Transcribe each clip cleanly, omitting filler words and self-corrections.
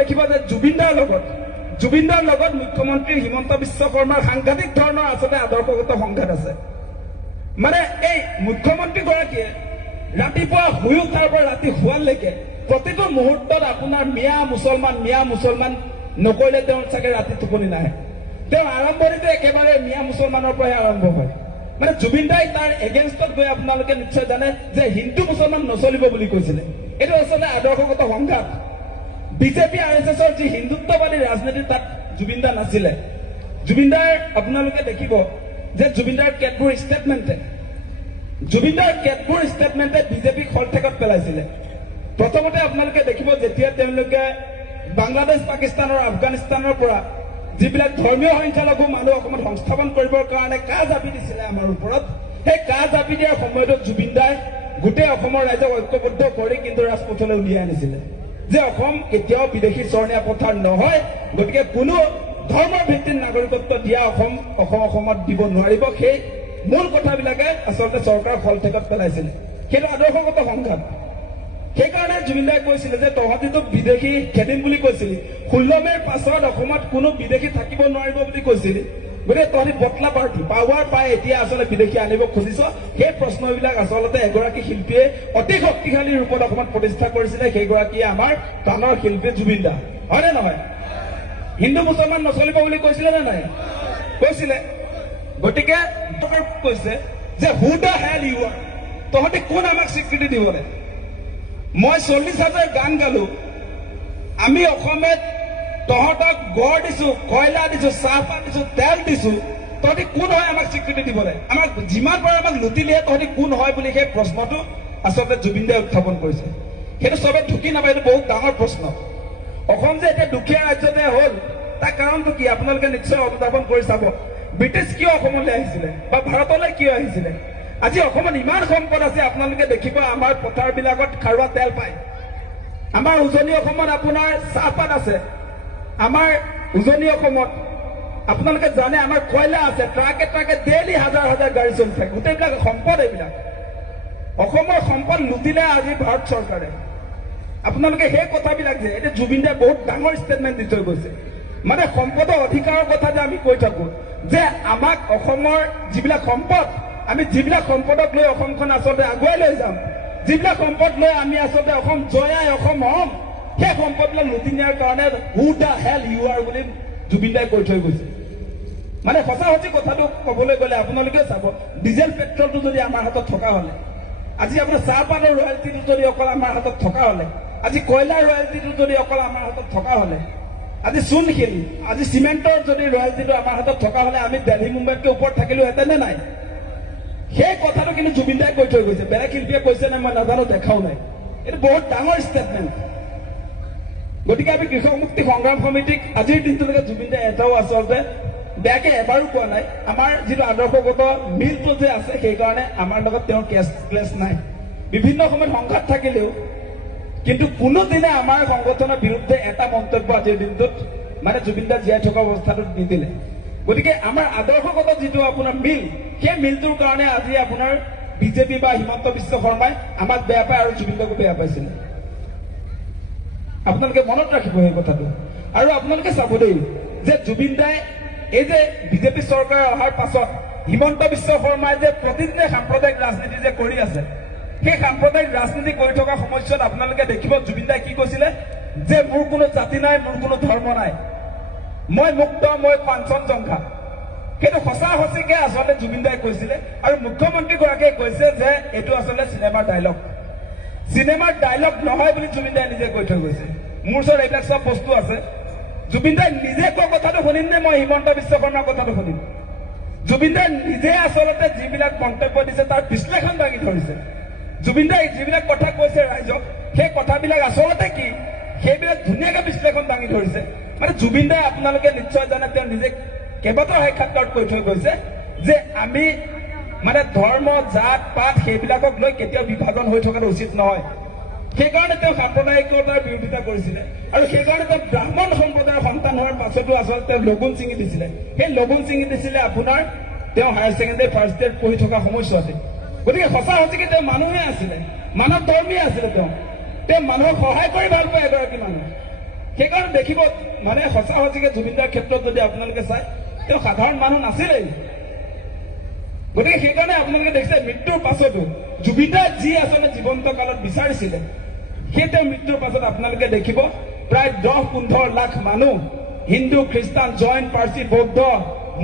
দেখিব যে জুবিনদাৰ লগত মুখ্যমন্ত্ৰী হিমন্ত বিশ্ব শৰ্মাৰ সাংঘাতিক ধৰণৰ আচলতে আদৰ্শগত সংঘাত আছে। মানে এই মুখ্যমন্ত্ৰী গৰাকীয়ে ৰাতিপুৱা শুই উঠাৰ পৰা ৰাতি শুৱালৈকে প্ৰতিটো মুহূৰ্তত আপোনাৰ মিয়া মুছলমান নকৰিলে তেওঁৰ চাগে ৰাতি টোপনি নাহে। তেওঁ আৰম্ভণিতে একেবাৰে মিয়া মুছলমানৰ পৰাই আৰম্ভ হয়। মানে জুবিনদাই তাৰ এগেইনষ্টত গৈ আপোনালোকে নিশ্চয় জানে যে হিন্দু মুছলমান নচলিব বুলি কৈছিলে। এইটো আচলতে আদৰ্শগত সংঘাত। বিজেপি RSSৰ যি হিন্দুত্ববাদী ৰাজনীতি তাত জুবিনদা নাছিলে। জুবিনদাৰ আপোনালোকে দেখিব যে জুবিনদাৰ কেতবোৰ ষ্টেটমেণ্টে বিজেপিক হলঠেকত পেলাইছিলে। প্ৰথমতে আপোনালোকে দেখিব যেতিয়া তেওঁলোকে বাংলাদেশ পাকিস্তান আৰু আফগানিস্তানৰ পৰা যিবিলাক ধৰ্মীয় সংখ্যালঘু মানুহ অসমত সংস্থাপন কৰিবৰ কাৰণে কাজ জাপি দিছিলে আমাৰ ওপৰত, সেই কাজ জাপি দিয়াৰ সময়ত জুবিনদাই গোটেই অসমৰ ৰাইজক ঐক্যবদ্ধ কৰি কিন্তু ৰাজপথলৈ উলিয়াই আনিছিলে যে অসম কেতিয়াও বিদেশী চৰণীয়া পথাৰ নহয়, গতিকে কোনো ধৰ্মৰ ভিত্তিত নাগৰিকত্ব দিয়া অসমত দিব নোৱাৰিব। সেই মূল কথাবিলাকে আচলতে চৰকাৰক হলঠেকত পেলাইছিলে। সেইটো আদৰ্শগত সংঘাত। সেইকাৰণে জুবিনদাই কৈছিলে যে তহঁতিতো বিদেশী খেদিম বুলি কৈছিলি, 16 মেৰ পাছত অসমত কোনো বিদেশী থাকিব নোৱাৰিব বুলি কৈছিলি, গতিকে তহঁতি বটলা পাৰ্টি পাৱাৰ পাই এতিয়া আচলতে বিদেশী আনিব খুজিছ। সেই প্ৰশ্নবিলাক আচলতে এগৰাকী শিল্পীয়ে অতি শক্তিশালী ৰূপত অসমত প্ৰতিষ্ঠা কৰিছিলে। সেইগৰাকীয়ে আমাৰ প্ৰাণৰ শিল্পী জুবিনদা, হয়নে নহয়? হিন্দু মুছলমান নচলিব বুলি কৈছিলে নে নাই? কৈছিলে। গতিকে কৈছে যে who the hell U R, তহঁতি কোন আমাক স্বীকৃতি দিবলৈ? মই 40,000 গান গালো, আমি অসমত তহঁতক গড় দিছো, কয়লা দিছো, চাহপাত দিছো, তেল দিছো, তহঁতি কোন হয় আমাক স্বীকৃতি দিবলৈ? আমাক যিমান পাৰে আমাক লুটিলেহে তহঁতি কোন হয় বুলি সেই প্ৰশ্নটো আচলতে জুবিনদাই উত্থাপন কৰিছে। সেইটো চবে ঢুকি নাপায়, এইটো বহুত ডাঙৰ প্ৰশ্ন। অসম যে এতিয়া দুখীয়া ৰাজ্য যে হ'ল তাৰ কাৰণটো কি আপোনালোকে নিশ্চয় অনুধাৱন কৰি চাব। ব্ৰিটিছ কিয় অসমলৈ আহিছিলে বা ভাৰতলৈ কিয় আহিছিলে? আজি অসমত ইমান সম্পদ আছে, আপোনালোকে দেখিব আমাৰ পথাৰবিলাকত খাৰুৱা তেল পায়। আমাৰ উজনি অসমত আপোনাৰ চাহপাত আছে। আমাৰ উজনি অসমত আপোনালোকে জানে আমাৰ কয়লা আছে, ট্ৰাকে ট্ৰাকে ডেইলি হাজাৰ হাজাৰ গাড়ী চলি থাকে। গোটেইবিলাক সম্পদ। এইবিলাক অসমৰ সম্পদ লুটিলে আজি ভাৰত চৰকাৰে। আপোনালোকে সেই কথাবিলাক যে এতিয়া জুবিনদাই বহুত ডাঙৰ ষ্টেটমেণ্ট দি থৈ গৈছে। মানে সম্পদৰ অধিকাৰৰ কথা যে আমি কৈ থাকো যে আমাক অসমৰ যিবিলাক সম্পদ, আমি যিবিলাক সম্পদক লৈ অসমখন আচলতে আগুৱাই লৈ যাম, যিবিলাক সম্পদ লৈ আমি আচলতে অসম জয়াই অসম হম, সেই সম্পদবিলাক লুটি নিয়াৰ কাৰণে who the hell U R বুলি জুবিনদাই কৈ থৈ গৈছে। মানে সঁচা সঁচি কথাটো ক'বলৈ গ'লে আপোনালোকে চাব, ডিজেল পেট্ৰলটো যদি আমাৰ হাতত থকা হ'লে, আজি আপোনাৰ চাহপাতৰ ৰয়েলটিটো যদি অকল আমাৰ হাতত থকা হ'লে, আজি কয়লাৰ ৰয়েলটিটো যদি অকল আমাৰ হাতত থকা হ'লে, আজি চূণশিল, আজি চিমেণ্টৰ যদি ৰয়েলটিটো আমাৰ হাতত থকা হ'লে আমি দিল্লী মুম্বাইতকৈ ওপৰত থাকিলোহেঁতেন নে নাই? সেই কথাটো কিন্তু জুবিনদাই কৈ থৈ গৈছে। বেলেগ শিল্পীয়ে কৈছে নে মই নাজানো, দেখাও নাই। এইটো বহুত ডাঙৰ ষ্টেটমেণ্ট। গতিকে আমি কৃষক মুক্তি সংগ্ৰাম সমিতিক আজিৰ দিনটোলৈকে জুবিনদাই এটাও আচলতে বেয়াকে এবাৰো কোৱা নাই। আমাৰ যিটো আদৰ্শগত মিলটো যে আছে সেইকাৰণে আমাৰ লগত তেওঁৰ ক্লেছ নাই। বিভিন্ন সময়ত সংঘাত থাকিলেও কিন্তু কোনোদিনে আমাৰ সংগঠনৰ বিৰুদ্ধে এটা মন্তব্য আজিৰ দিনটোত মানে জুবিনদা জীয়াই থকা অৱস্থাটোত নিদিলে। গতিকে আমাৰ আদৰ্শগত যিটো আপোনাৰ মিল, সেই মিলটোৰ কাৰণে আজি আপোনাৰ বিজেপি বা হিমন্ত বিশ্ব শৰ্মাই আমাক বেয়া পায় আৰু জুবিনদাকো বেয়া পাইছিলে। আপোনালোকে মনত ৰাখিব সেই কথাটো। আৰু আপোনালোকে চাব দেই যে জুবিনদাই এই যে বিজেপি চৰকাৰ অহাৰ পাছত হিমন্ত বিশ্ব শৰ্মাই যে প্ৰতিদিনে সাম্প্ৰদায়িক ৰাজনীতি যে কৰি আছে, সেই সাম্প্ৰদায়িক ৰাজনীতি কৰি থকা সময়ছোৱাত আপোনালোকে দেখিব জুবিনদাই কি কৈছিলে যে মোৰ কোনো জাতি নাই, মোৰ কোনো ধৰ্ম নাই, মই মুক্ত, মই কাঞ্চনজংঘা। সেইটো সঁচা সঁচিকে আচলতে জুবিনদাই কৈছিলে। আৰু মুখ্যমন্ত্ৰীগৰাকীয়ে কৈছে যে এইটো আচলতে চিনেমাৰ ডাইলগ। চিনেমাৰ ডাইলগ নহয় বুলি জুবিনদাই নিজে কৈ থৈ গৈছে। মোৰ ওচৰত এইবিলাক চব বস্তু আছে। জুবিনদাই নিজে কোৱা কথাটো শুনিম নে মই হিমন্ত বিশ্ব শৰ্মাৰ কথাটো শুনিম? জুবিনদাই নিজে আচলতে যিবিলাক মন্তব্য দিছে তাৰ বিশ্লেষণ দাঙি ধৰিছে। জুবিনদাই যিবিলাক কথা কৈছে ৰাইজক, সেই কথাবিলাক আচলতে কি সেইবিলাক ধুনীয়াকে বিশ্লেষণ দাঙি ধৰিছে। মানে জুবিনদাই আপোনালোকে নিশ্চয় জানে, তেওঁ নিজে কেইবাটাও সাক্ষাৎকাৰত কৈ থৈ গৈছে যে আমি মানে ধৰ্ম, জাত, পাত সেইবিলাকক লৈ কেতিয়াও বিভাজন হৈ থকাটো উচিত নহয়। সেইকাৰণে তেওঁ সাম্প্ৰদায়িকতাৰ বিৰোধিতা কৰিছিলে। আৰু সেইকাৰণে তেওঁ ব্ৰাহ্মণ সম্প্ৰদায়ৰ সন্তান হোৱাৰ পাছতো আচলতে তেওঁ লগুণ ছিঙি দিছিলে। সেই লগুণ ছিঙি দিছিলে আপোনাৰ তেওঁ হায়াৰ ছেকেণ্ডেৰী ফাৰ্ষ্ট ইয়েৰত পঢ়ি থকা সময়ছোৱাতে। গতিকে সঁচা সঁচিকে তেওঁ মানুহে আছিলে, মানৱ ধৰ্মী আছিলে। তেওঁ মানুহক সহায় কৰি ভাল পায় এগৰাকী মানুহ। সেইকাৰণে দেখিব মানে সঁচা সঁচিকে জুবিনদাৰ ক্ষেত্ৰত যদি আপোনালোকে চাই তেওঁ সাধাৰণ মানুহ নাছিলেই। গতিকে সেইকাৰণে আপোনালোকে দেখিছে মৃত্যুৰ পাছতো জুবিনদাৰ যি আচলতে জীৱন্ত কালত বিচাৰিছিলে সেই তেওঁ মৃত্যুৰ পাছত আপোনালোকে দেখিব প্ৰায় 10-15 লাখ মানুহ হিন্দু, খ্ৰীষ্টান, জৈন, পাৰ্চী, বৌদ্ধ,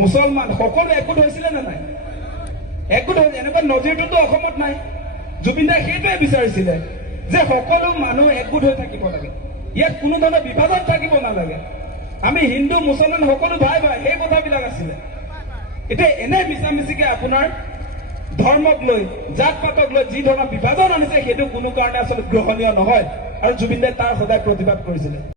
মুছলমান সকলো একগোট হৈছিলে নে নাই? একগোট হৈ এনেকুৱা নজিৰটোতো অসমত নাই। জুবিনদাই সেইটোৱে বিচাৰিছিলে যে সকলো মানুহ একগোট হৈ থাকিব লাগে, ইয়াত কোনো ধৰণৰ বিভাজন থাকিব নালাগে, আমি হিন্দু মুছলমান সকলো ভাই ভাই, সেই কথাবিলাক আছিলে। এতিয়া এনে মিছামিছিকে আপোনাৰ ধৰ্মক লৈ, জাত পাতক লৈ যি ধৰণৰ বিভাজন আনিছে সেইটো কোনো কাৰণে আচলতে গ্ৰহণীয় নহয়, আৰু জুবিনদাই তাৰ সদায় প্ৰতিবাদ কৰিছিলে।